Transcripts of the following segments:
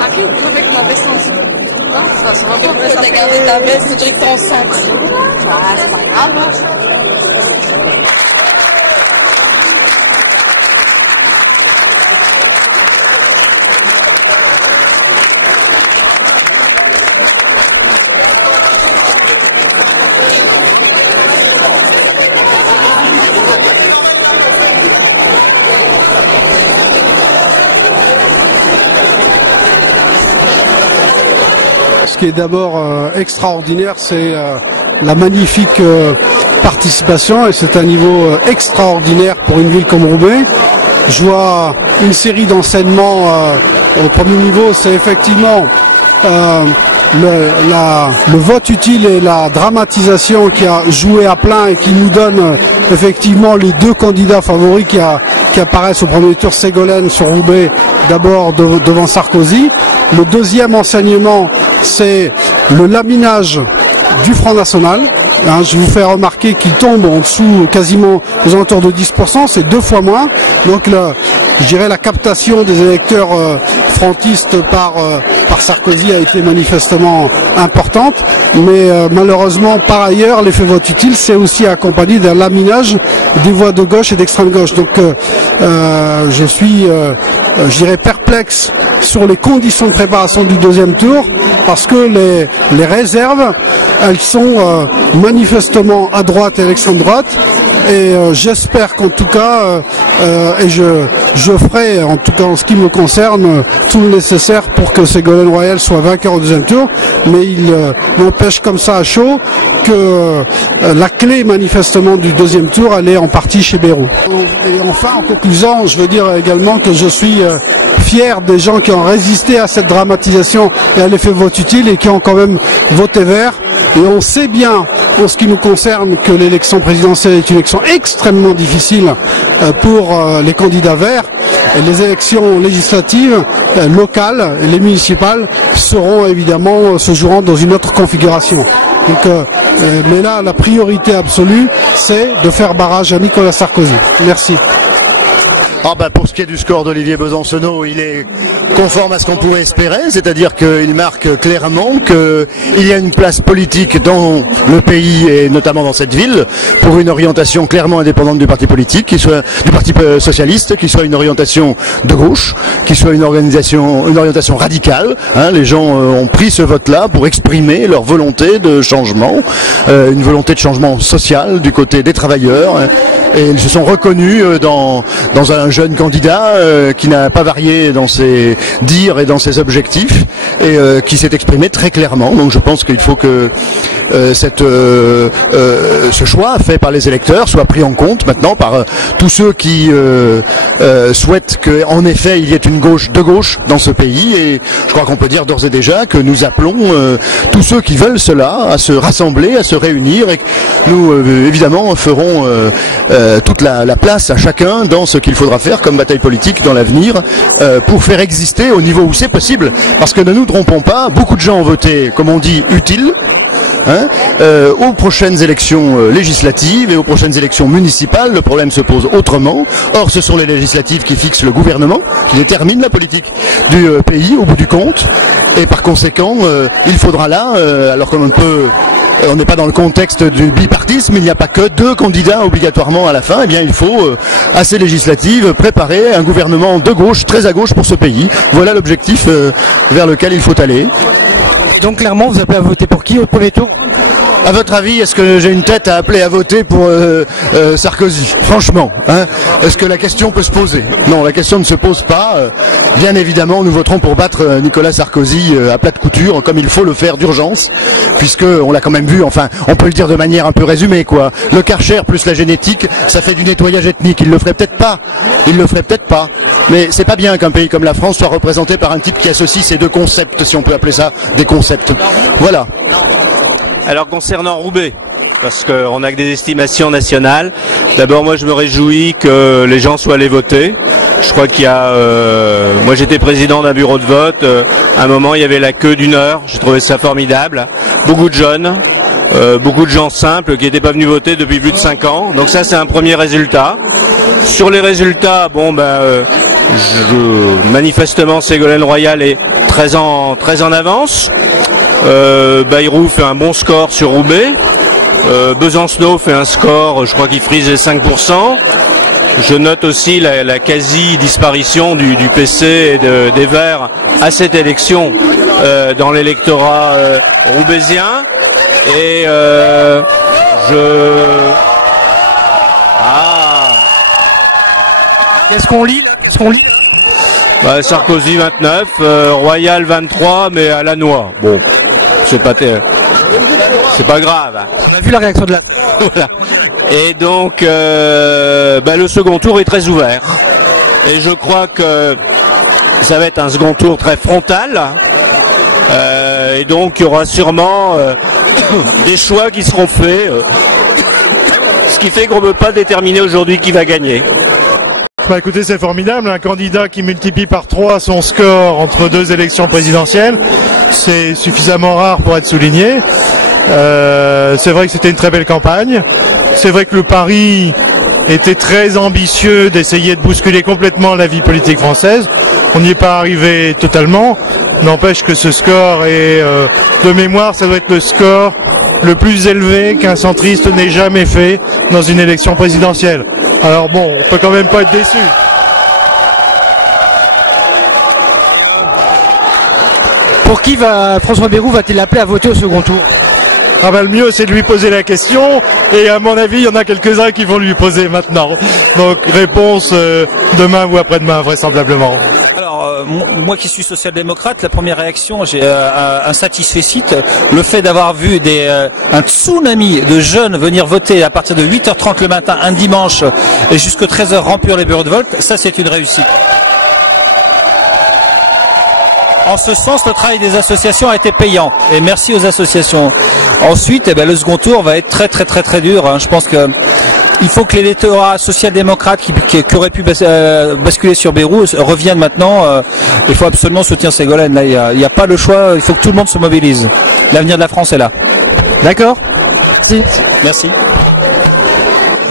Aqui eu vou ver que uma vez são. Nossa, só vou ver essa Pegada da vez do jeito qu'on sent. Ah, c'est pas grave. Ce qui est d'abord extraordinaire, c'est la magnifique participation, et c'est un niveau extraordinaire pour une ville comme Roubaix. Je vois une série d'enseignements au premier niveau, c'est effectivement le vote utile et la dramatisation qui a joué à plein et qui nous donne effectivement les deux candidats favoris qui apparaissent au premier tour, Ségolène sur Roubaix, d'abord devant Sarkozy. Le deuxième enseignement, c'est le laminage du Front National. Hein, je vous fais remarquer qu'il tombe en dessous quasiment aux alentours de 10%, c'est 2 fois moins. Donc je dirais la captation des électeurs frontistes par Sarkozy a été manifestement importante, mais malheureusement par ailleurs l'effet vote utile c'est aussi accompagné d'un laminage des voix de gauche et d'extrême gauche. Donc je suis je dirais perplexe sur les conditions de préparation du deuxième tour, parce que les réserves elles sont manifestement à droite et à l'extrême droite, et j'espère qu'en tout cas et je ferai en tout cas en ce qui me concerne tout le nécessaire pour que Ségolène Royal soit vainqueur au deuxième tour, mais il n'empêche comme ça à chaud que la clé manifestement du deuxième tour elle est en partie chez Bayrou. Et enfin en conclusion, je veux dire également que je suis fier des gens qui ont résisté à cette dramatisation et à l'effet vote utile et qui ont quand même voté vert. Et on sait bien, en ce qui nous concerne, que l'élection présidentielle est une élection extrêmement difficile pour les candidats verts. Et les élections législatives, locales et les municipales seront évidemment se joueront dans une autre configuration. Donc, mais là, la priorité absolue, c'est de faire barrage à Nicolas Sarkozy. Merci. Ah bah pour ce qui est du score d'Olivier Besancenot, il est conforme à ce qu'on pouvait espérer, c'est-à-dire qu'il marque clairement qu'il y a une place politique dans le pays et notamment dans cette ville pour une orientation clairement indépendante du parti politique, qui soit du parti socialiste, qui soit une orientation de gauche, qui soit une orientation radicale. Hein, les gens ont pris ce vote-là pour exprimer leur volonté de changement, une volonté de changement social du côté des travailleurs. Et ils se sont reconnus dans un jeune candidat qui n'a pas varié dans ses dires et dans ses objectifs, et qui s'est exprimé très clairement. Donc je pense qu'il faut que ce choix fait par les électeurs soit pris en compte maintenant par tous ceux qui souhaitent qu'en effet il y ait une gauche de gauche dans ce pays. Et je crois qu'on peut dire d'ores et déjà que nous appelons tous ceux qui veulent cela à se rassembler, à se réunir, et que nous évidemment ferons toute la place à chacun dans ce qu'il faudra faire comme bataille politique dans l'avenir pour faire exister au niveau où c'est possible, parce que ne nous trompons pas, beaucoup de gens ont voté, comme on dit, utile, hein, aux prochaines élections législatives et aux prochaines élections municipales. Le problème se pose autrement. Or ce sont les législatives qui fixent le gouvernement, qui déterminent la politique du pays au bout du compte, et par conséquent il faudra là, alors comme on n'est pas dans le contexte du bipartisme, il n'y a pas que 2 candidats obligatoirement à la fin, et bien il faut, à ces législatives, préparer un gouvernement de gauche, très à gauche pour ce pays. Voilà l'objectif vers lequel il faut aller. Donc clairement, vous appelez à voter pour qui au premier tour? À votre avis, est-ce que j'ai une tête à appeler à voter pour Sarkozy? Franchement, hein? Est-ce que la question peut se poser? Non, la question ne se pose pas. Bien évidemment, nous voterons pour battre Nicolas Sarkozy à plat de couture, comme il faut le faire d'urgence, puisque on l'a quand même vu, enfin, on peut le dire de manière un peu résumée, quoi. Le Karcher plus la génétique, ça fait du nettoyage ethnique. Il le ferait peut-être pas. Il le ferait peut-être pas. Mais c'est pas bien qu'un pays comme la France soit représenté par un type qui associe ces deux concepts, si on peut appeler ça des concepts. Voilà. Alors concernant Roubaix, parce qu'on n'a que des estimations nationales, d'abord moi je me réjouis que les gens soient allés voter. Je crois qu'il y a... moi j'étais président d'un bureau de vote, à un moment il y avait la queue d'1 heure, j'ai trouvé ça formidable. Beaucoup de jeunes, beaucoup de gens simples qui n'étaient pas venus voter depuis plus de 5 ans, donc ça c'est un premier résultat. Sur les résultats, bon manifestement Ségolène Royal est très en avance. Bayrou fait un bon score sur Roubaix. Besancenot fait un score, je crois qu'il frise les 5%. Je note aussi la quasi-disparition du PC et des Verts à cette élection dans l'électorat roubaisien. Et Qu'est-ce qu'on lit? Sarkozy 29, Royal 23, mais à la noix. Bon, c'est pas grave. On a vu la réaction de la... Voilà. Et donc, le second tour est très ouvert. Et je crois que ça va être un second tour très frontal. Et donc, il y aura sûrement des choix qui seront faits. Ce qui fait qu'on ne peut pas déterminer aujourd'hui qui va gagner. Écoutez, c'est formidable, un candidat qui multiplie par 3 son score entre 2 élections présidentielles, c'est suffisamment rare pour être souligné. C'est vrai que c'était une très belle campagne, c'est vrai que le pari était très ambitieux d'essayer de bousculer complètement la vie politique française. On n'y est pas arrivé totalement, n'empêche que ce score est, de mémoire, ça doit être le score le plus élevé qu'un centriste n'ait jamais fait dans une élection présidentielle. Alors bon, on peut quand même pas être déçu. Pour qui François Bayrou va-t-il appeler à voter au second tour? Le mieux c'est de lui poser la question, et à mon avis il y en a quelques-uns qui vont lui poser maintenant. Donc réponse demain ou après-demain vraisemblablement. Alors moi qui suis social-démocrate, la première réaction, j'ai un satisfecit. Le fait d'avoir vu un tsunami de jeunes venir voter à partir de 8h30 le matin un dimanche et jusqu'à 13h remplir les bureaux de vote, ça c'est une réussite. En ce sens, le travail des associations a été payant, et merci aux associations. Ensuite, le second tour va être très dur. Je pense que il faut que l'électorat social-démocrate qui aurait pu basculer sur Bayrou revienne maintenant. Il faut absolument soutenir Ségolène. Là, il n'y a pas le choix. Il faut que tout le monde se mobilise. L'avenir de la France est là. D'accord. Merci.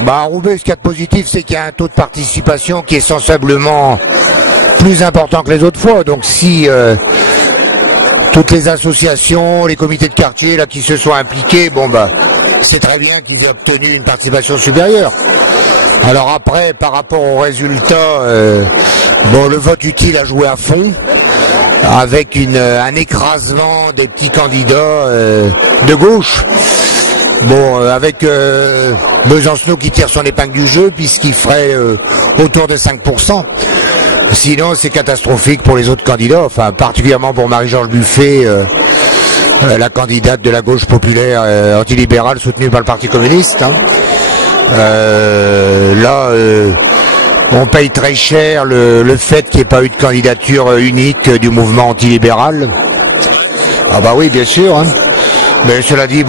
À Roubaix, ce qu'il y a de positif, c'est qu'il y a un taux de participation qui est sensiblement plus important que les autres fois. Donc si toutes les associations, les comités de quartier là qui se sont impliqués, c'est très bien qu'ils aient obtenu une participation supérieure. Alors après, par rapport aux résultats, le vote utile a joué à fond, avec un écrasement des petits candidats de gauche. Avec Besancenot qui tire son épingle du jeu, puisqu'il ferait autour de 5%. Sinon, c'est catastrophique pour les autres candidats, particulièrement pour Marie-Georges Buffet, la candidate de la gauche populaire antilibérale soutenue par le Parti communiste. On paye très cher le fait qu'il n'y ait pas eu de candidature unique du mouvement antilibéral. Oui, bien sûr. Mais cela dit,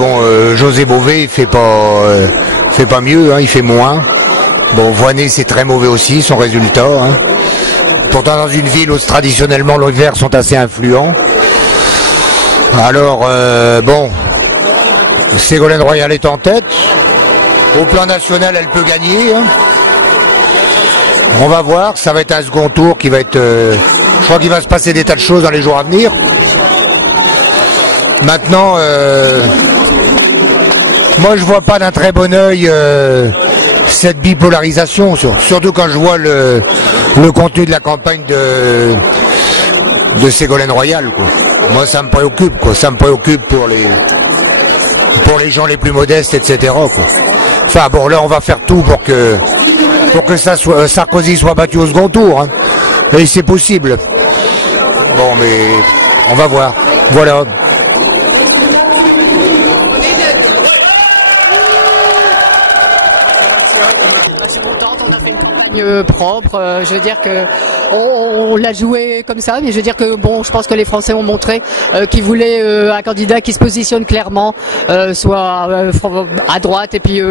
José Bové, il fait pas mieux, il fait moins. Voynet, c'est très mauvais aussi, son résultat. Pourtant, dans une ville où traditionnellement les Verts sont assez influents. Alors, Ségolène Royal est en tête. Au plan national, elle peut gagner. On va voir, ça va être un second tour qui va être... je crois qu'il va se passer des tas de choses dans les jours à venir. Maintenant, moi je vois pas d'un très bon œil cette bipolarisation, surtout quand je vois le contenu de la campagne Ségolène Royal, quoi. Moi, ça me préoccupe, quoi. Ça me préoccupe pour les gens les plus modestes, etc., quoi. Enfin, bon, là, on va faire tout pour que Sarkozy soit battu au second tour, hein. Et c'est possible. Bon, mais on va voir. Voilà. Propre, je veux dire que on l'a joué comme ça, mais je veux dire que bon, je pense que les Français ont montré qu'ils voulaient un candidat qui se positionne clairement, soit à droite, et puis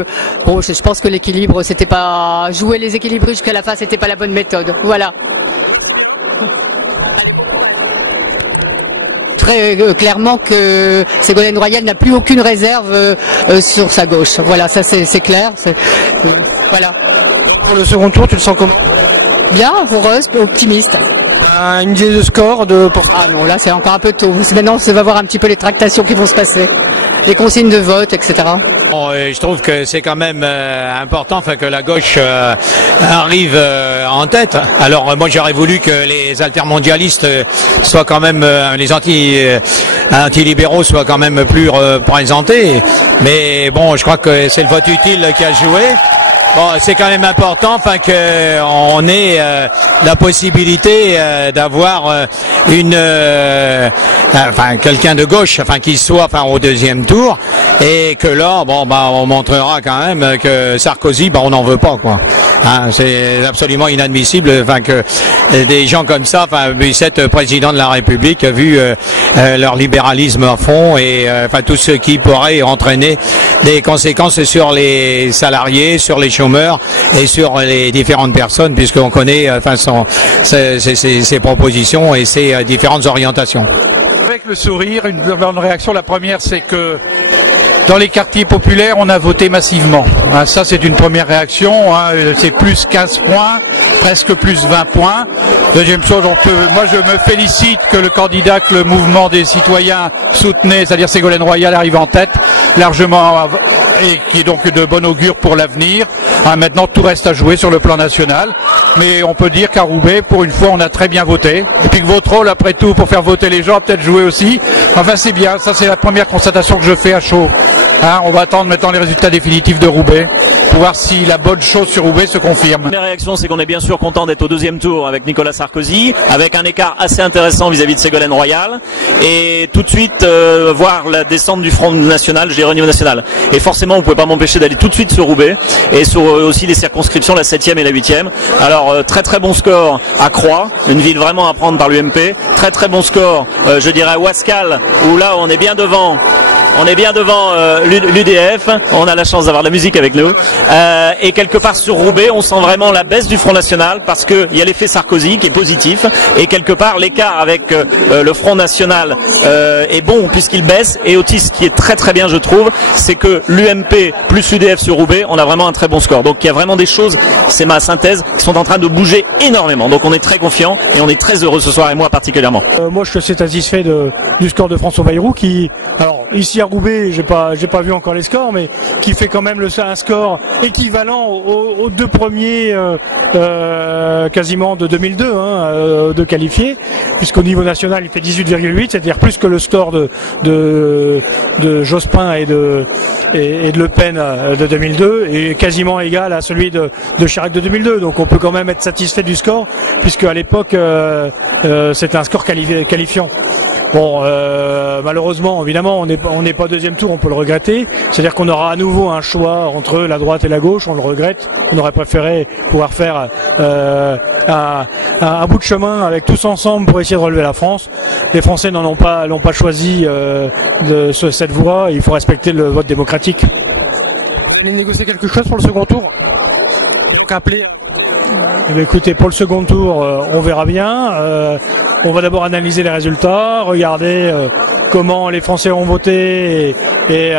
bon, je pense que l'équilibre, c'était pas jouer les équilibres jusqu'à la fin, c'était pas la bonne méthode. Voilà. Très clairement que Ségolène Royal n'a plus aucune réserve sur sa gauche. Voilà, ça c'est clair. Voilà. Pour le second tour, tu le sens comment? Bien, heureuse, optimiste. Une idée de score Ah non, là c'est encore un peu tôt. Maintenant, on va voir un petit peu les tractations qui vont se passer, les consignes de vote, etc. Bon, je trouve que c'est quand même important que la gauche arrive en tête. Alors moi j'aurais voulu que les altermondialistes soient quand même, les anti-libéraux soient quand même plus représentés. Mais bon, je crois que c'est le vote utile qui a joué. Bon, c'est quand même important, que on ait la possibilité d'avoir quelqu'un de gauche, qui soit au deuxième tour, et que là, on montrera quand même que Sarkozy, on n'en veut pas, quoi. Hein, c'est absolument inadmissible, que des gens comme ça, puissent être président de la République, vu leur libéralisme à fond et tout ce qui pourrait entraîner des conséquences sur les salariés, sur les chômeurs et sur les différentes personnes, puisqu'on connaît ses propositions et ses différentes orientations. Avec le sourire, une réaction. La première, c'est que dans les quartiers populaires, on a voté massivement. Ça, c'est une première réaction. C'est plus 15 points, presque plus 20 points. Deuxième chose, moi, je me félicite que le candidat que le mouvement des citoyens soutenait, c'est-à-dire Ségolène Royal, arrive en tête, largement, et qui est donc de bon augure pour l'avenir. Maintenant, tout reste à jouer sur le plan national. Mais on peut dire qu'à Roubaix, pour une fois, on a très bien voté. Et puis que votre rôle, après tout, pour faire voter les gens, a peut-être joué aussi. Enfin, c'est bien. Ça, c'est la première constatation que je fais à chaud. On va attendre maintenant les résultats définitifs de Roubaix pour voir si la bonne chose sur Roubaix se confirme. La première réaction, c'est qu'on est bien sûr content d'être au deuxième tour avec Nicolas Sarkozy, avec un écart assez intéressant vis-à-vis de Ségolène Royal, et tout de suite voir la descente du Front National, je dirais au niveau national. Et forcément, on ne pouvait pas m'empêcher d'aller tout de suite sur Roubaix et sur aussi les circonscriptions, la 7e et la 8e. Alors très très bon score à Croix, une ville vraiment à prendre par l'UMP. Très très bon score, je dirais à Ouascal, où là on est bien devant. On est bien devant l'UDF, on a la chance d'avoir la musique avec nous, et quelque part sur Roubaix, on sent vraiment la baisse du Front National, parce qu'il y a l'effet Sarkozy qui est positif, et quelque part l'écart avec le Front National est bon puisqu'il baisse, et aussi ce qui est très très bien je trouve, c'est que l'UMP plus l'UDF sur Roubaix, on a vraiment un très bon score. Donc il y a vraiment des choses, c'est ma synthèse, qui sont en train de bouger énormément. Donc on est très confiant et on est très heureux ce soir, et moi particulièrement. Moi je suis satisfait du score de François Bayrou qui, alors ici à Roubaix, j'ai pas vu encore les scores, mais qui fait quand même un score équivalent aux deux premiers quasiment de 2002, de qualifiés, puisqu'au niveau national il fait 18,8, c'est-à-dire plus que le score de Jospin et de Le Pen de 2002, et quasiment égal à celui de Chirac de 2002. Donc on peut quand même être satisfait du score, puisque à l'époque c'était un score qualifiant. Bon, malheureusement, évidemment, on n'est pas deuxième tour, on peut le regretter. C'est-à-dire qu'on aura à nouveau un choix entre la droite et la gauche, on le regrette. On aurait préféré pouvoir faire un bout de chemin avec tous ensemble pour essayer de relever la France. Les Français l'ont pas choisi cette voie. Il faut respecter le vote démocratique. Vous allez négocier quelque chose pour le second tour? Appelé. Eh bien, écoutez, pour le second tour, on verra bien. On va d'abord analyser les résultats, regarder comment les Français ont voté, et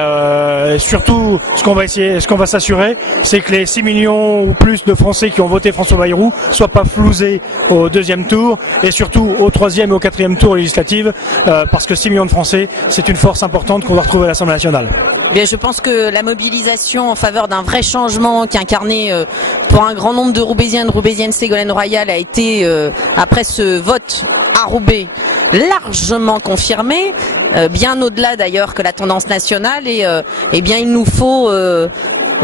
surtout ce qu'on va s'assurer, c'est que les 6 millions ou plus de Français qui ont voté François Bayrou soient pas flousés au deuxième tour, et surtout au troisième et au quatrième tour législative, parce que 6 millions de Français, c'est une force importante qu'on va retrouver à l'Assemblée nationale. Bien, je pense que la mobilisation en faveur d'un vrai changement qui incarnait pour un grand nombre de Roubaisiens et de Roubaisiennes Ségolène Royal a été, après ce vote à Roubaix largement confirmée, bien au-delà d'ailleurs que la tendance nationale, et eh bien il nous faut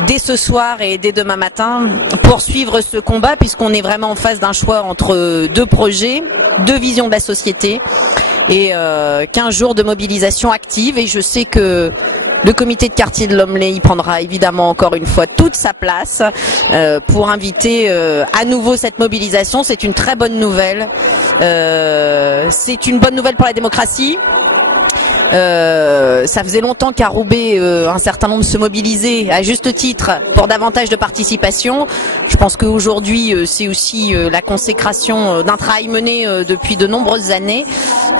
dès ce soir et dès demain matin poursuivre ce combat, puisqu'on est vraiment en face d'un choix entre deux projets, deux visions de la société, et 15 jours de mobilisation active. Et je sais que le comité de quartier de Lomelay y prendra évidemment encore une fois toute sa place pour inviter à nouveau cette mobilisation. C'est une très bonne nouvelle. C'est une bonne nouvelle pour la démocratie. Ça faisait longtemps qu'à Roubaix, un certain nombre se mobilisaient à juste titre pour davantage de participation. Je pense qu'aujourd'hui, c'est aussi la consécration d'un travail mené depuis de nombreuses années.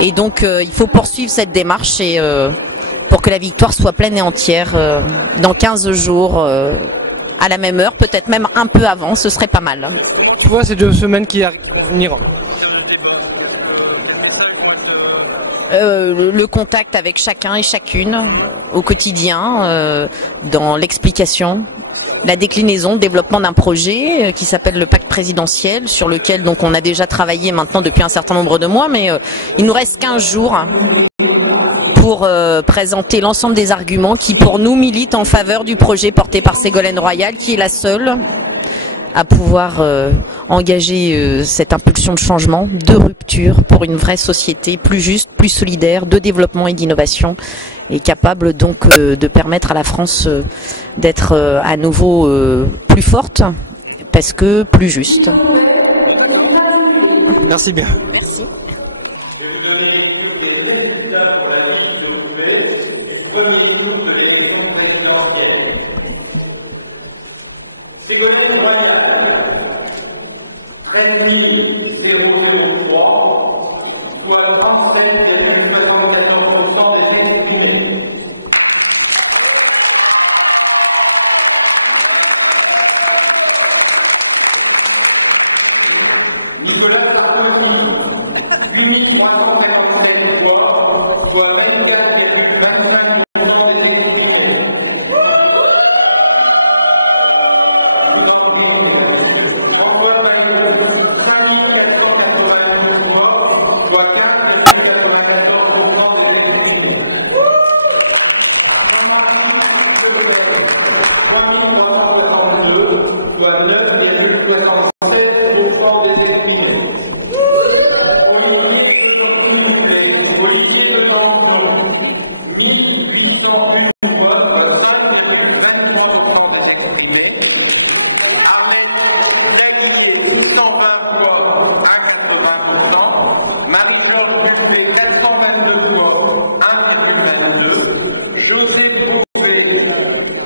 Et donc, il faut poursuivre cette démarche et pour que la victoire soit pleine et entière dans 15 jours. À la même heure, peut-être même un peu avant, ce serait pas mal. Tu vois, ces 2 semaines qui arrivent à venir. Le contact avec chacun et chacune au quotidien, dans l'explication, la déclinaison, le développement d'un projet qui s'appelle le pacte présidentiel, sur lequel donc on a déjà travaillé maintenant depuis un certain nombre de mois, mais il nous reste 15 jours pour présenter l'ensemble des arguments qui pour nous militent en faveur du projet porté par Ségolène Royal, qui est la seule à pouvoir engager cette impulsion de changement, de rupture pour une vraie société plus juste, plus solidaire, de développement et d'innovation, et capable donc de permettre à la France d'être à nouveau plus forte, parce que plus juste. Merci bien. Merci. Ségolène Royal, 13 003, soit 27,94% des sélectionnés. Nicolas Sarkozy, 8357 voix, soit 24,25% des sélectionnés. Marie-Claude Buffet, 422 voix, 1,22. José Bouvet,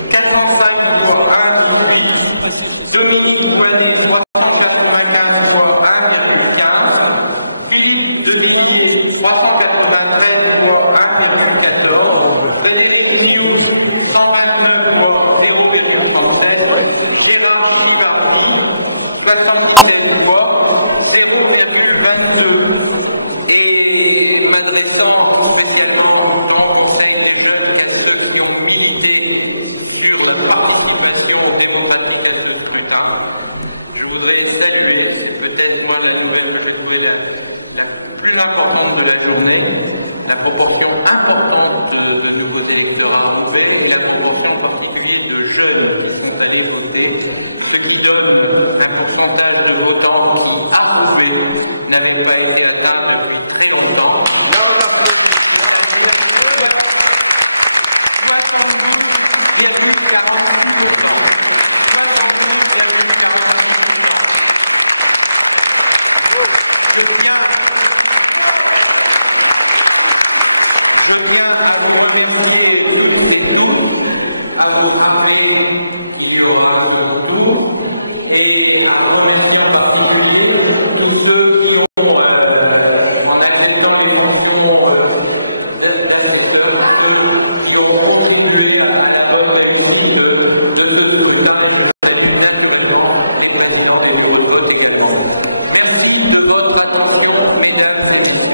45 voix, 1,6. Dominique Douanet, 395 voix, 1,15. Philippe Devilliers, 393 voix, 1,14. Frédéric Hughes, 129 voix, 0,37. Gérard Livardi, 77 voix, 0,22. Et m'adressant spécialement au Conseil des associations militées sur la participation des non-associations de scrutin, je voudrais saluer, peut-être moi la nouvelle la plus importante de la journée, la proportion importante de nouveaux électeurs à Roubaix, la proportion particulière de jeunes à voter, ce qui donne un pourcentage de votants à Roubaix n'avait pas été atteint depuis très longtemps. Thank you.